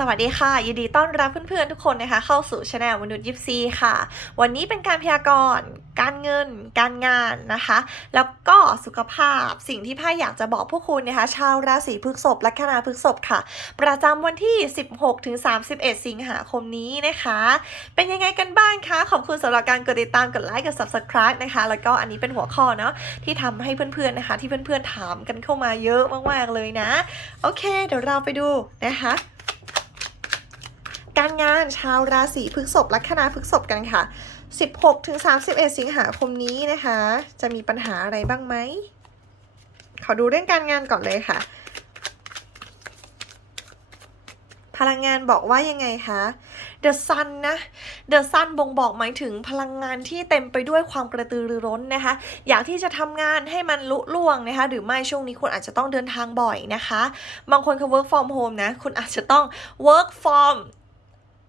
สวัสดีค่ะ ยินดีต้อนรับเพื่อนๆทุกคนนะคะ เข้าสู่ช anel มนุษย์ยิปซีค่ะ วันนี้เป็นการพยากรณ์การเงิน การงานนะคะ แล้วก็สุขภาพสิ่งที่พ่ายอยากจะบอกพวกคุณนะคะ ชาวราศีพฤษภลัคนาพฤษภค่ะ ประจำวันที่ 16ถึง31 สิงหาคมนี้นะคะ เป็นยังไงกันบ้างคะ ขอบคุณสำหรับการกดติดตามกดไลค์กด subscribe นะคะ แล้วก็อันนี้เป็นหัวข้อเนาะที่ทำให้เพื่อนๆนะคะ ที่เพื่อนๆถามกันเข้ามาเยอะมากๆเลยนะโอเค เดี๋ยวเราไปดูนะคะ การงานชาวราศีพฤษภลัคนาพฤษภกันค่ะ 16ถึง31 สิงหาคมนี้นะคะ จะมีปัญหาอะไรบ้างไหม ขอดูเรื่องการงานก่อนเลยค่ะ พลังงานบอกว่ายังไงคะ The Sun นะ The Sun บ่งบอกหมายถึงพลังงานที่เต็มไปด้วยความกระตือรือร้นนะคะ อยากที่จะทำงานให้มันลุล่วงนะคะ หรือไม่ช่วงนี้คุณอาจจะต้องเดินทางบ่อยนะคะ บางคนเขา work from home นะ คุณอาจจะต้อง work from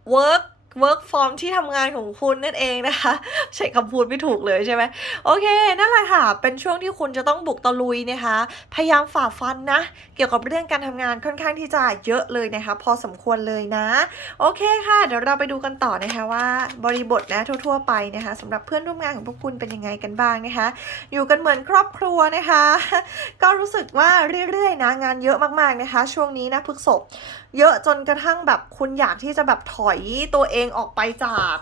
work work from ที่ทำงานของคุณนั่นเองนะคะ ใช้คำพูดไม่ถูกเลยใช่ไหมโอเค นั่นแหละค่ะ เป็นช่วงที่คุณจะต้องบุกตะลุยนะคะ พยายามฝ่าฟันนะ เกี่ยวกับเรื่องการทำงานค่อนข้างที่จะเยอะเลยนะคะ พอสมควรเลยนะ โอเคค่ะ เดี๋ยวเราไปดูกันต่อนะคะว่าบริบทนะทั่ว ๆ ไปนะคะสำหรับเพื่อนร่วมงานของพวกคุณเป็นยังไงกันบ้างนะคะ อยู่กันเหมือนครอบครัวนะคะ ก็รู้สึกว่าเรื่อยๆนะงานเยอะมากๆนะคะ ช่วงนี้นะพฤกษบเยอะจนกระทั่งแบบคุณอยากที่จะแบบถอยตัวเองออกไปจาก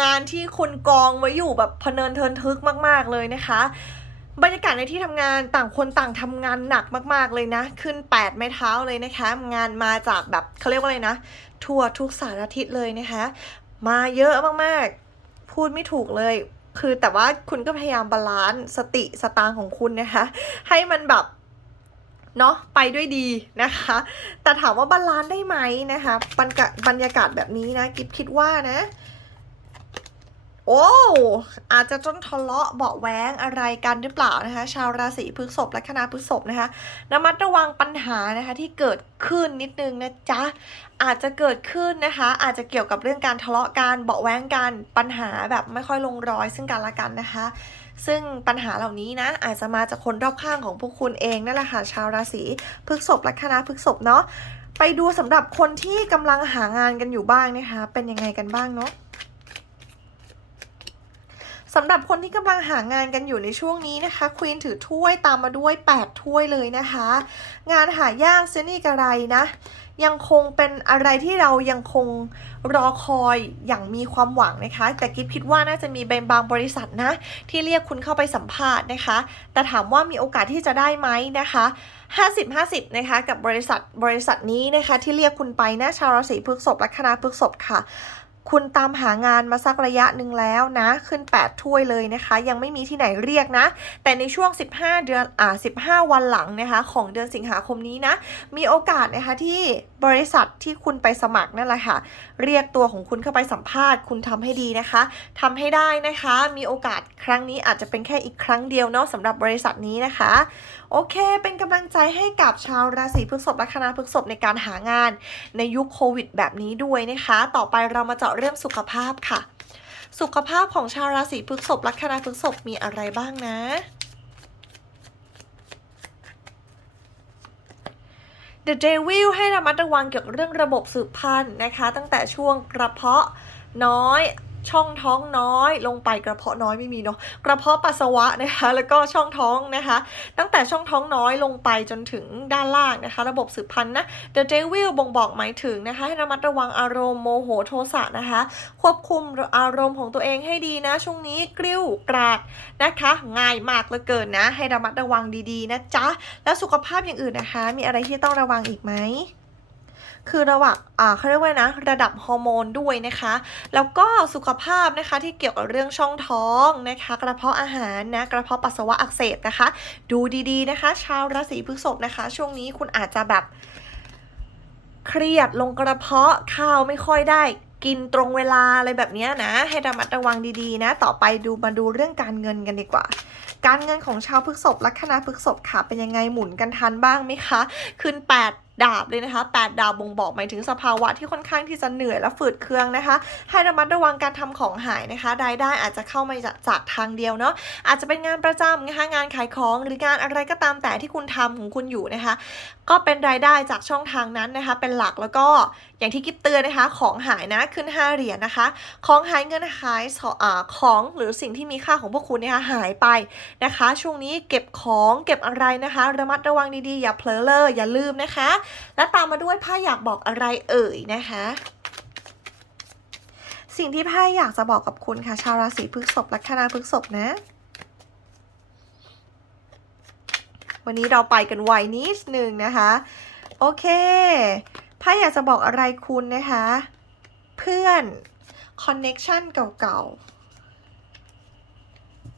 งานที่คุณกองไว้อยู่แบบพเนินเทินทึกมาก ๆเลยนะคะ บรรยากาศในที่ทำงานต่างคนต่างทำงานหนักมาก ๆเลยนะ ขึ้น 8 ไม้เท้าเลยนะคะ งานมาจากแบบเขาเรียกว่าอะไรนะ ทั่วทุกสารทิศเลยนะคะ มาเยอะมากๆ พูดไม่ถูกเลย คือแต่ว่าคุณก็พยายามบาลานซ์สติสตางของคุณนะคะ ให้มันแบบ เนาะไปด้วยดีนะคะ แต่ถามว่าบาลานซ์ได้ไหมนะคะบรรยากาศบรรยากาศแบบนี้นะกิฟคิดว่านะ โอ้อาจจะต้นทะเลาะเบาะแว้งอะไรกันหรือเปล่านะคะ ชาวราศีพฤษภและคณะพฤษภนะคะระมัดระวังปัญหานะคะที่เกิดขึ้นนิดนึงนะจ๊ะอาจจะเกิดขึ้นนะคะ อาจจะเกี่ยวกับเรื่องการทะเลาะกันเบาะแว้งกันปัญหาแบบไม่ค่อยลงรอยซึ่งกันและกันนะคะ ซึ่งปัญหาเหล่านี้นะ อาจจะมาจากคนรอบข้างของพวกคุณเองนั่นแหละค่ะชาวราศีพฤกษภลัคณาพฤกษภเนาะไปดูสำหรับคนที่กำลังหางานกันอยู่บ้างนะคะ เป็นยังไงกันบ้างเนาะ สำหรับคนที่กำลังหางานกันอยู่ในช่วงนี้นะคะควีนถือถ้วยตามมาด้วย 8 ถ้วยเลยนะคะ งานหายากเซนี่กระไรนะ ยังคงเป็นอะไรที่เรายังคงรอคอยอย่างมีความหวังนะคะ แต่กิฟคิดว่าน่าจะมีบางบริษัทนะ ที่เรียกคุณเข้าไปสัมภาษณ์นะคะ แต่ถามว่ามีโอกาสที่จะได้ไหมนะคะ50-50นะคะกับบริษัทบริษัทนี้นะคะที่เรียกคุณไปนะชาวราศีพฤษภและคณะพฤษภค่ะ คุณตามหางานมาสักระยะหนึ่งแล้วนะ ขึ้น 8 ถ้วยเลยนะคะ ยังไม่มีที่ไหนเรียกนะ แต่ในช่วง 15 เดือนอ่า15 วันหลังนะคะ ของเดือนสิงหาคมนี้นะ มีโอกาสนะคะที่บริษัทที่คุณไปสมัครนั่นแหละค่ะ เรียกตัวของคุณเข้าไปสัมภาษณ์ คุณทำให้ดีนะคะทำให้ได้นะคะ มีโอกาสครั้งนี้อาจจะเป็นแค่อีกครั้งเดียวเนาะสำหรับบริษัทนี้นะคะ โอเค เป็นกำลังใจให้กับชาวราศีพฤษภและคณะพฤษภในการหางาน ในยุคโควิดแบบนี้ด้วยนะคะ ต่อไปเรามาเจาะเรื่องสุขภาพค่ะ สุขภาพของชาวราศีพฤษภและคณะพฤษภมีอะไรบ้างนะ The Devil ให้ระมัดระวังเกี่ยวกับเรื่องระบบสืบพันธุ์นะคะ ตั้งแต่ช่วงกระเพาะน้อย ช่องท้องน้อยลงไปกระเพาะน้อยไม่มีเนาะกระเพาะปัสสาวะนะคะแล้วก็ช่องท้องนะคะ ตั้งแต่ช่องท้องน้อยลงไปจนถึงด้านล่างนะคะ ระบบสืบพันธุ์นะ The Devil บ่งบอกหมายถึงนะคะให้ระมัดระวังอารมณ์โมโหโทสะนะคะ ควบคุมอารมณ์ของตัวเองให้ดีนะ ช่วงนี้กริ้วกราดนะคะ ง่ายมากเหลือเกินนะ ให้ระมัดระวังดีๆนะจ๊ะแล้วสุขภาพอย่างอื่นนะคะ มีอะไรที่ต้องระวังอีกไหม คือระหว่างอ่าเขาเรียกว่านะ ระดับฮอร์โมนด้วยนะคะ แล้วก็สุขภาพนะคะที่เกี่ยวกับเรื่องช่องท้องนะคะ กระเพาะอาหารนะกระเพาะปัสสาวะอักเสบนะคะ ดูดีๆนะคะ ชาวราศีพฤษภนะคะ ช่วงนี้คุณอาจจะแบบเครียดลงกระเพาะข้าวไม่ค่อยได้กินตรงเวลาอะไรแบบนี้นะ ให้ระมัดระวังดีๆ นะ ต่อไปดูมาดูเรื่องการเงินกันดีกว่า การเงินของชาวพฤษภละคณะพฤษภค่ะเป็นยังไงหมุนกันทันบ้างไหมคะ ขึ้น 8 ดาบเลยนะคะ 8 ดาบบ่งบอกหมายถึงสภาวะที่ค่อนข้างที่จะเหนื่อยและฝืดเคืองนะคะ ให้ระมัดระวังการทำของหายนะคะ รายได้อาจจะเข้ามาจากจากทางเดียวเนาะ อาจจะเป็นงานประจำนะคะ งานขายของหรืองานอะไรก็ตามแต่ที่คุณทำของคุณอยู่นะคะ ก็เป็นรายได้จากช่องทางนั้นนะคะ เป็นหลักแล้วก็อย่างที่กิฟเตือนนะคะ ของหายนะขึ้น 5 เหรียญนะคะ ของหายเงินหายของหรือสิ่งที่มีค่าของพวกคุณนะคะหายไปนะคะ ช่วงนี้เก็บของเก็บอะไรนะคะ ระมัดระวังดีๆ อย่าเผลอเลยอย่าลืมนะคะและตามมาด้วยผ้าอยากบอกอะไรเอ่ยนะคะ สิ่งที่ไพ่อยากจะบอกกับคุณค่ะ ชาวราศีพฤษภลัคนาพฤษภนะ วันนี้เราไปกันไวนิดนึงนะคะ โอเคไพ่อยากจะบอกอะไรคุณนะคะ เพื่อนคอนเน็ชันเก่า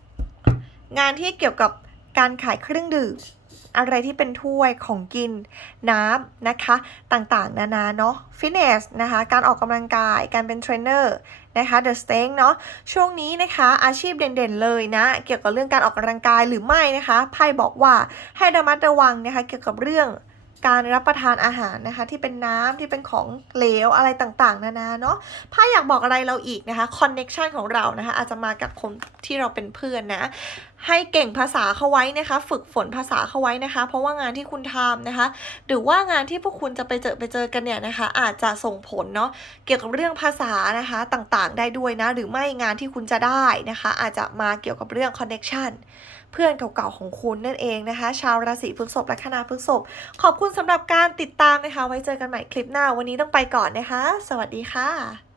ๆ งานที่เกี่ยวกับการขายเครื่องดื่ม อะไรที่เป็นถ้วยของกินน้ำนะคะต่างๆ นานาเนาะฟิตเนสนะคะการออกกำลังกายการเป็นเทรนเนอร์นะคะเดอะสเต็งเนาะช่วงนี้นะคะอาชีพเด่นๆเลยนะเกี่ยวกับเรื่องการออกกำลังกายหรือไม่นะคะไพ่บอกว่าให้ระมัดระวังนะคะเกี่ยวกับเรื่องการรับประทานอาหารนะคะที่เป็นน้ำที่เป็นของเหลวอะไรต่างๆ นานาเนาะไพ่อยากบอกอะไรเราอีกนะคะคอนเน็ชันของเรานะคะอาจจะมากับคนที่เราเป็นเพื่อนนะ ให้เก่งภาษาเข้าไว้นะคะ ฝึกฝนภาษาเข้าไว้นะคะ เพราะว่างานที่คุณทำนะคะ หรือว่างานที่พวกคุณจะไปเจอไปเจอกันเนี่ยนะคะ อาจจะส่งผลเนาะเกี่ยวกับเรื่องภาษานะคะต่างๆ ได้ด้วยนะ หรือไม่งานที่คุณจะได้นะคะ อาจจะมาเกี่ยวกับเรื่องคอนเน็ชันเพื่อนเก่าๆของคุณนั่นเองนะคะ ชาวราศีพฤษภและคณาพฤษภขอบคุณสำหรับการติดตามนะคะ ไว้เจอกันใหม่คลิปหน้าวันนี้ต้องไปก่อนนะคะ สวัสดีค่ะ